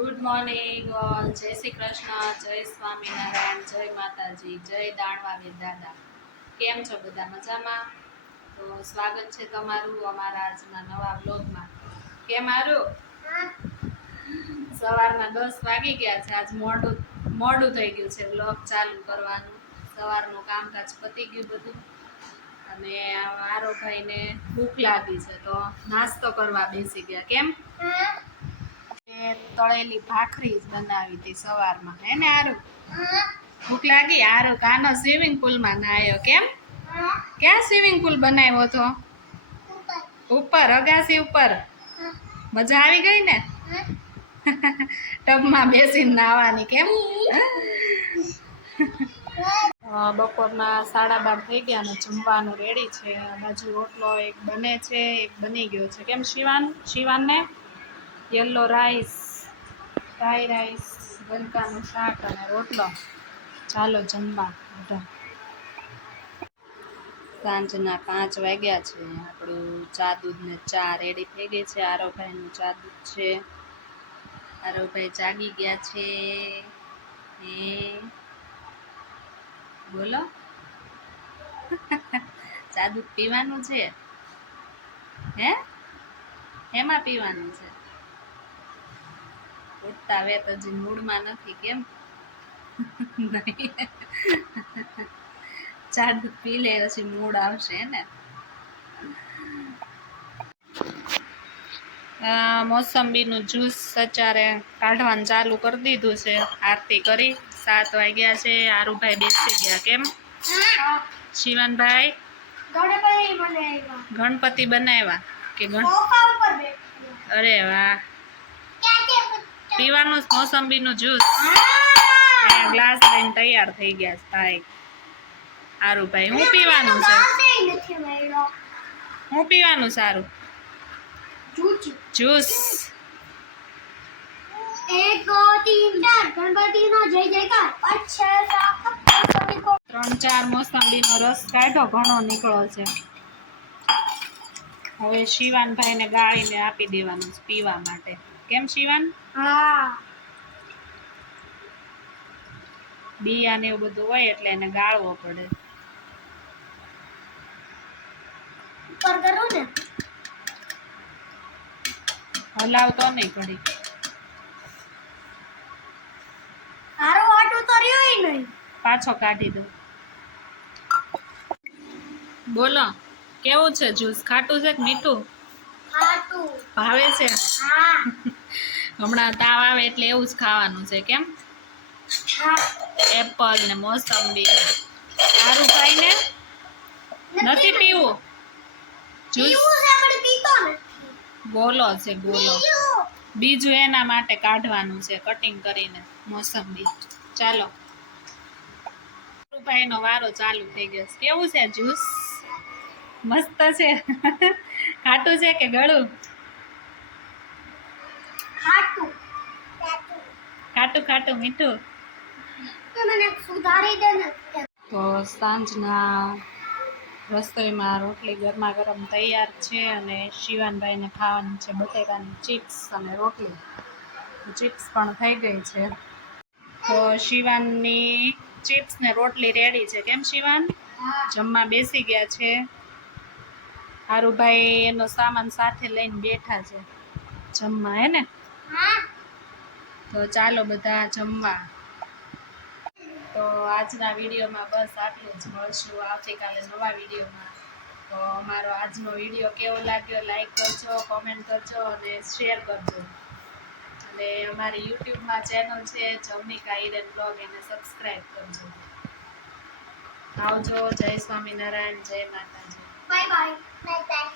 Good morning all. જય શ્રી કૃષ્ણ, જય સ્વામિનારાયણ, જય માતાજી, જય દાણવાવી દાદા. કેમ છો બધા? મજામાં? તો સ્વાગત છે તમારું અમારા આજના નવા બ્લોગમાં. કેમ હારું? સવારના 10 વાગી ગયા છે. આજ મોડું થઈ ગયું છે બ્લોગ ચાલુ કરવાનું. સવારનું કામકાજ પતી ગયું બધું, અને આરોભાઈને ભૂખ લાગી છે તો નાસ્તો કરવા બેસી ગયા. કેમ? તળેલી ભાખરી જ બનાવી હતી સવારમાં. હે ને આરુ? ભૂખ લાગી? આરુ કાનો સ્વિમિંગ પુલમાં નાયો. કેમ? ક્યાં સ્વિમિંગ પુલ બનાવ્યો હતો? ઉપર, અગાસી ઉપર. મજા આવી ગઈ ને? ટબમાં બેસીને નાવાની. કેમ? બપોરના 12:30 થઈ ગયા ને જમવાનું રેડી છે. બાજુ રોટલો એક બને છે, એક બની ગયો છે. કેમ શિવાનને યલો રાઈસ, ફ્રાઈ રાઈસ, ગલકાનું શાક અને રોટલો. ચાલો જમવા બધા. સાંજના 5 વાગ્યા છે. આપણું ચા દૂધ ને ચા રેડી થઈ ગઈ છે. આરોભાઈનું ચા દૂધ છે. આરોભાઈ જાગી ગયા છે. બોલો. ચા દૂધ પીવાનું છે? હે? એમાં પીવાનું છે? ઉઠતા વેત હજી મૂડમાં નથી. કેમ? ચા દૂધ પી લે પછી મૂડ આવશે ને. મોસંબીનું જ્યુસ અત્યારે કાઢવાનું ચાલુ કરી દીધું છે. આરતી કરી 7 વાગ્યા છે. આરુભાઈ બેસી ગયા. કેમ શિવાનભાઈ? ગણપતિ બનાવ્યા કે અરે વાહ. પીવાનું મોસંબીનું જ્યુસ. ગ્લાસ લઈને તૈયાર થઈ ગયા છે ભાઈ આરુભાઈ. હું પીવાનું છે? હું પીવાનું સારું? જ્યુસ. 1 2 3 4 ગણપતિનો જય જયકાર. 3-4 મોસંબીનો રસ કાઢો, ઘણો નીકળો છે. હવે શિવાનભાઈને ગાળીને આપી દેવાનું છે પીવા માટે. કેમ શિવાન? હા. બિયા ને એવું બધું હોય એટલે એને ગાળવો પડે. ઉપર કરો ને. હલાવતો નહીં ઘડી. હારો વાટું તો રહ્યો નહીં. પાછો કાઢી દો. બોલો, કેવું છે જ્યુસ? ખાટું છે કે મીઠું? ખાટું. ભાવે છે? હા. હમણાં તાવ આવે એટલે એવું જ ખાવાનું છે. કેમ? હા. એપલ ને મોસંબી. સારું ખાઈને નથી પીવું જ્યુસ? ગોલો છે ગોલો. બીજું એના માટે કાઢવાનું છે કટિંગ કરીને મોસંબી. ચાલો, ભાઈનો વારો ચાલુ થઈ ગયો. કેવું છે જ્યુસ? મસ્ત છે. ખાટું છે કે ગળું? ખાટું. ખાટું ખાટું મીઠું. મને સુધારી દે ને. તો સાંજના રસોઈમાં રોટલી ગરમા ગરમ તૈયાર છે, અને શિવાનભાઈને ખાવાની છે બટેકાની ચિપ્સ અને રોટલી. ચિપ્સ પણ થઈ ગઈ છે. તો શિવાનની ચિપ્સ ને રોટલી રેડી છે. કેમ શિવાન? જમવા બેસી ગયા છે. હારુભાઈ એનો સામાન સાથે લઈને બેઠા છે જમવા. હે ને? તો ચાલો બધા જમવા. તો આજના વિડીયોમાં બસ આટલું જ. મળશું આવતીકાલે નવા વિડીયોમાં. તો અમારો આજનો વિડીયો કેવો લાગ્યો લાઈક કરજો, કોમેન્ટ કરજો અને શેર કરજો. અને અમારી યુટ્યુબમાં ચેનલ છે જવનિકા હિરેન બ્લોગ, એને સબસ્ક્રાઈબ કરજો. આવજો. જય સ્વામિનારાયણ, જય માતાજી. Bye bye. Bye bye.